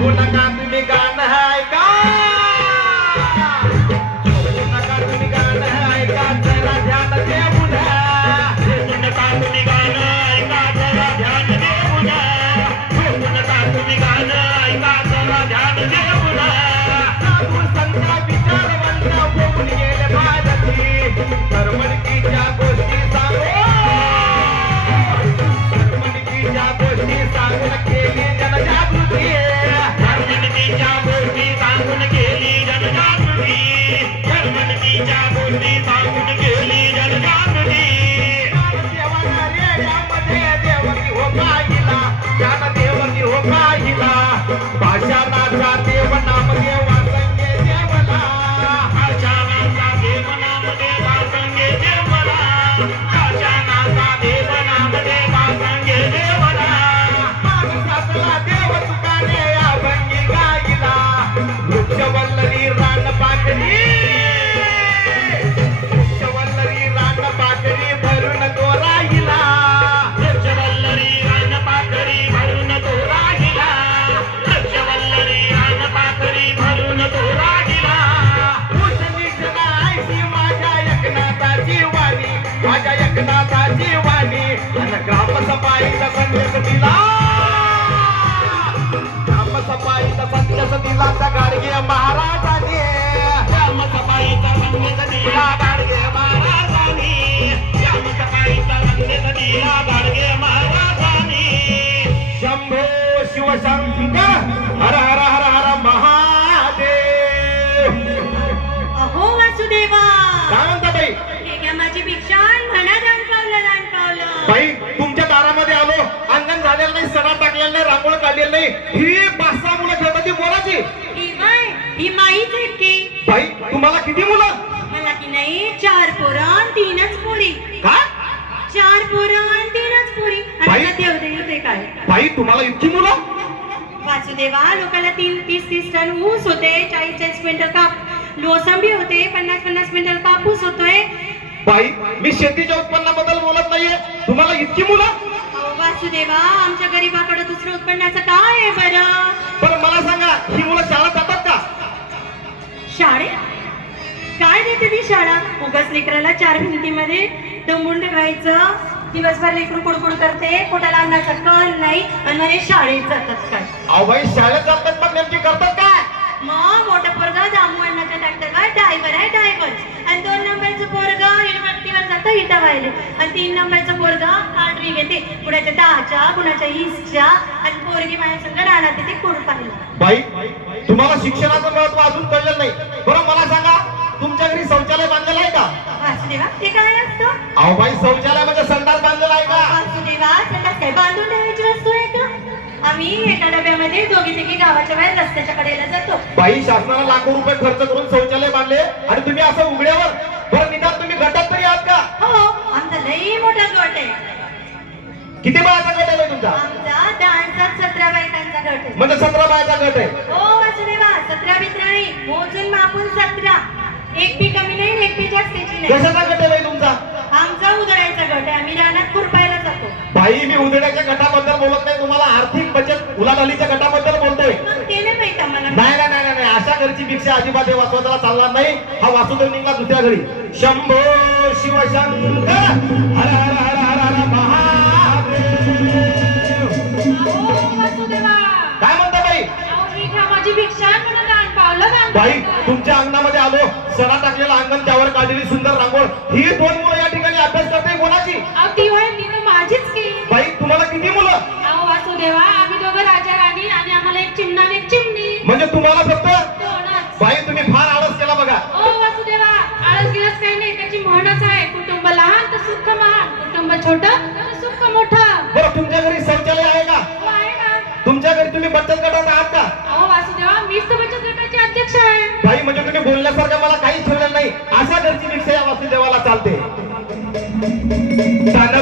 Bulagami. தோன்றி தாழ்ந்து तुमच्या दारामध्ये आलो. अंगण झालेलं नाही सडा टाकलेला नाही रांगोळ काढलेलं नाही. ही ही माहीच आहे की? बाई तुम्हाला किती मुलं? मला की नाही चार पोरं आणि तीनच पोरी. का? चार पोरं आणि तीनच पोरी. बाई? आणि आता देवदेव ते काय? बाई तुम्हाला इतकी मुलं? वासुदेवा लोकांना तीन तीस तीस टन ऊस होते चाळीस चाळीस क्विंटल काप. मोसंबी होते पन्नास पन्नास क्विंटल कापूस होतोय. बाई मी शेतीच्या उत्पन्नाबद्दल बोलत नाहीये. तुम्हाला इतकी मुलं? अहो वासुदेवा आमच्या गरीबाकडे दुसरं उत्पन्नाचं काय आहे बरं? पण शाळेत काय देते ती शाळा? उगाच लेकराला चार भिंतीमध्ये दमून ठेवायचं. दिवसभर लेकरू कुडकुड करते. पोटाला अन्नाचा कल नाही आणि शाळेत जातात काय? अहो बाई शाळेत जातात पण नेमकी करतात काय? मग मोठं पोरगा दामू अण्णाच्या ट्रॅक्टरवर ड्रायव्हर आहे ड्रायव्हर आणि दोन जातं इटा व्हायले. आणि तीन नंबरचं पोरगा काढरी घेते कुणाच्या दहाच्या कुणाच्या ईसच्या आणि पोरगी माझ्या संग राहणार ते कुड पाहिलं? बाई तुम्हाला शिक्षणाचं महत्त्व अजून कळलं नाही. बरं मला सांगा तुमच्या घरी शौचालय बांधलेलं आहे का? वासुदेवा ते काय असतं? अहो बाई शौचालय म्हणजे संडास बांधलेला आहे का? वासुदेवा काय बांधून ठेवायची वस्तू आहे का? आम्ही एका डब्यामध्ये दोघी तिघी गावाच्या बाहेर रस्त्याच्या कडेला जातो. बाई शासनाला लाखो रुपये खर्च करून शौचालय बांधले आणि तुम्ही असं उघड्यावर मोठा गट आहे. किती बायाचा गट आहे तुमचा? आमचा सतरा बायकांचा गट आहे. म्हणजे सतरा बायाचा गट आहे. हो वासुदेवा सतरा मोजून मापून सतरा. एक कमी नाही एक जास्तीची नाही. कशाचा गट आहे तुमचा? आमचा गट आहे. आम्ही रानात खुरपायला जातो. बाई मी उदड्याच्या गटाबद्दल बोलत नाही. तुम्हाला आर्थिक बचत उलाढालीच्या गटाबद्दल बोलतोय. नाही आम्हाला. नाही नाही नाही नाही. अशा घरची भिक्षा अजिबात हे वाचवताना चालणार नाही. हा वासुदेव निघला दुसऱ्या घरी. शंभो शिवशंकर तुमच्या अंगणामध्ये आलो सडा टाकलेला अंगण त्यावर काढलेली सुंदर रांगोळ. ही दोन मुलं या ठिकाणी अभ्यास करते कोणाची? माझीच की. बाई तुम्हाला किती मुलं? अहो वासुदेवा आम्ही दोघं राजा राणी आणि आम्हाला एक चिमणा आणि एक चिमणी. म्हणजे तुम्हाला फक्त? बाई तुम्ही फार आळस केला बघा. ओ वासुदेवा आळस गिळस काही नाही त्याची म्हणच आहे कुटुंब लहान तर सुख महान कुटुंब छोट नाही अशा घरची भिक्षा या वासुदेवाला चालते. तन